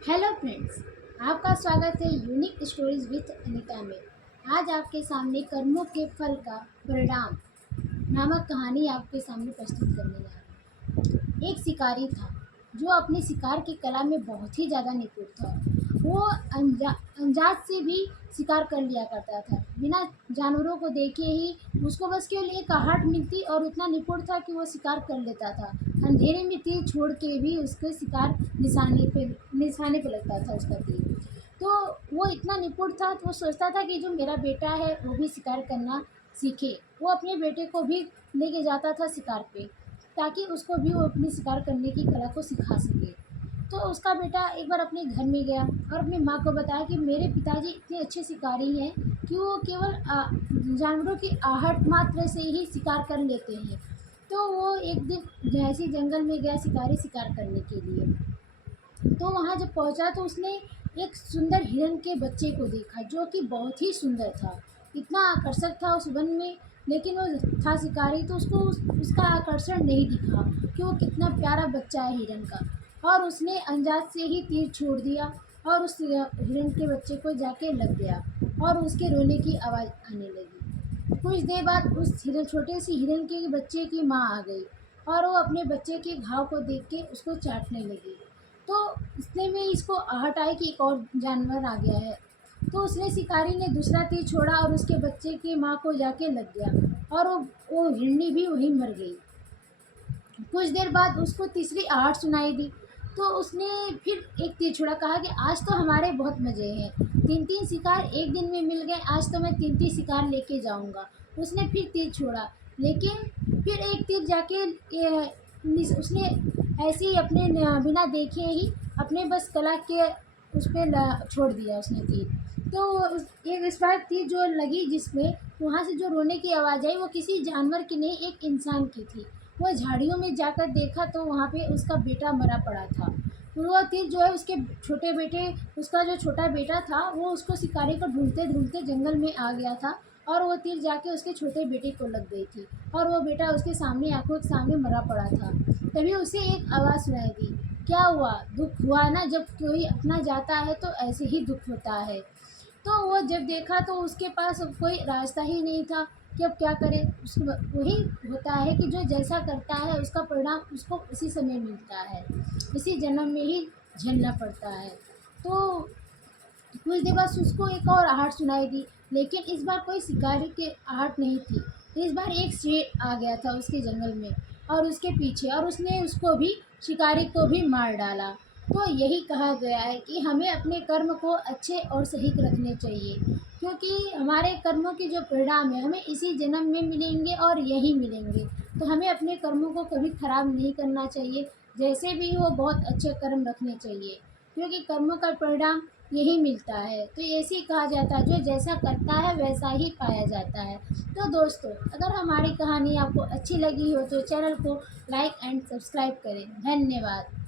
Hello friends, आपका स्वागत है यूनिक स्टोरीज विथ अनिता में। आज आपके सामने कर्मों के फल का परिणाम नामक कहानी आपके सामने प्रस्तुत करने जा रही हूँ। एक शिकारी था जो अपने शिकार की कला में बहुत ही ज़्यादा निपुण था। वो अनजात से भी शिकार कर लिया करता था, बिना जानवरों को देखे ही उसको बस केवल एक आहट मिलती और उतना निपुण था कि वो शिकार कर लेता था। अंधेरे में तीर छोड़ के भी उसके शिकार निशाने पे लगता था उसका तीर। तो वो इतना निपुण था, तो वो सोचता था कि जो मेरा बेटा है वो भी शिकार करना सीखे। वो अपने बेटे को भी लेके जाता था शिकार पे, ताकि उसको भी वो अपनी शिकार करने की कला को सिखा सके। तो उसका बेटा एक बार अपने घर में गया और अपनी माँ को बताया कि मेरे पिताजी इतने अच्छे शिकारी हैं कि वो केवल जानवरों की आहट मात्र से ही शिकार कर लेते हैं। तो वो एक दिन ऐसे जंगल में गया शिकार करने के लिए। तो वहाँ जब पहुँचा तो उसने एक सुंदर हिरन के बच्चे को देखा, जो कि बहुत ही सुंदर था। इतना आकर्षक था उस वन में, लेकिन वो था शिकारी तो उसको उसका आकर्षण नहीं दिखा कि वो कितना प्यारा बच्चा है हिरन का। और उसने अंदाज से ही तीर छोड़ दिया और उस हिरन के बच्चे को जाके लग गया और उसके रोने की आवाज़ आने लगी। कुछ देर बाद उस छोटे से हिरन के बच्चे की माँ आ गई और वो अपने बच्चे के घाव को देख के उसको चाटने लगी। तो इतने में इसको आहट आई कि एक और जानवर आ गया है। तो उसने शिकारी ने दूसरा तीर छोड़ा और उसके बच्चे की माँ को जाके लग गया और वो हिरनी भी वहीं मर गई। कुछ देर बाद उसको तीसरी आहट सुनाई दी। तो उसने फिर एक तीर छोड़ा, कहा कि आज तो हमारे बहुत मज़े हैं, तीन तीन शिकार एक दिन में मिल गए, आज तो मैं तीन तीन शिकार लेके जाऊंगा। उसने फिर तीर छोड़ा, लेकिन फिर एक तीर जाके उसने ऐसे ही अपने बिना देखे ही अपने बस कला के उस पर छोड़ दिया उसने तीर। तो एक इस बार तीर जो लगी जिसमें, वहाँ से जो रोने की आवाज़ आई वो किसी जानवर की नहीं, एक इंसान की थी। वो झाड़ियों में जाकर देखा तो वहाँ पे उसका बेटा मरा पड़ा था। वो तीर जो है उसके छोटे बेटे, उसका जो छोटा बेटा था वो उसको शिकारी को ढूंढते ढूंढते जंगल में आ गया था और वो तीर जाके उसके छोटे बेटे को लग गई थी और वो बेटा उसके सामने आंखों के सामने मरा पड़ा था। तभी उसे एक आवाज़ सुनाई दी, क्या हुआ, दुख हुआ ना, जब कोई अपना जाता है तो ऐसे ही दुख होता है। तो वो जब देखा तो उसके पास कोई रास्ता ही नहीं था कि अब क्या करे। उसको वही होता है कि जो जैसा करता है उसका परिणाम उसको उसी समय मिलता है, इसी जन्म में ही झेलना पड़ता है। तो कुछ देर बाद उसको एक और आहट सुनाई दी, लेकिन इस बार कोई शिकारी की आहट नहीं थी। इस बार एक शेर आ गया था उसके जंगल में और उसके पीछे, और उसने उसको भी, शिकारी को भी मार डाला। तो यही कहा गया है कि हमें अपने कर्म को अच्छे और सही रखने चाहिए, क्योंकि हमारे कर्मों के जो परिणाम है हमें इसी जन्म में मिलेंगे और यही मिलेंगे। तो हमें अपने कर्मों को कभी खराब नहीं करना चाहिए, जैसे भी हो बहुत अच्छे कर्म रखने चाहिए, क्योंकि कर्मों का परिणाम यही मिलता है। तो ऐसे ही कहा जाता है, जो जैसा करता है वैसा ही पाया जाता है। तो दोस्तों, अगर हमारी कहानी आपको अच्छी लगी हो तो चैनल को लाइक एंड सब्सक्राइब करें। धन्यवाद।